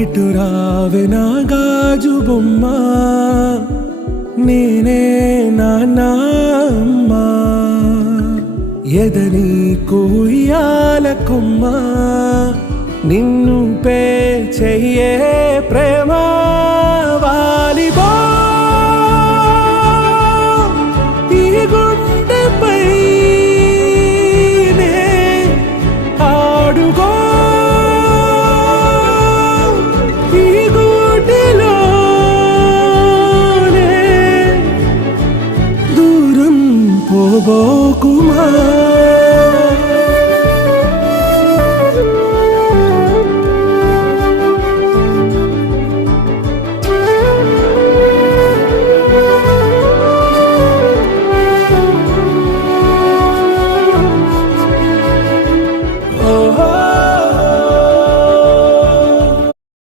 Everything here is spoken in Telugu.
ఇటు రావే నా గాజు బొమ్మ, నేనే నాన్నమ్మ. ఎదని కొయ్యాల కొమ్మ, నిన్ను పే చెయ్యే ప్రేమ. వాలిబో ఈ గుండెపై నే ఆడుగో, ఈ గూటిలోనే దూరం పోబోకుమా.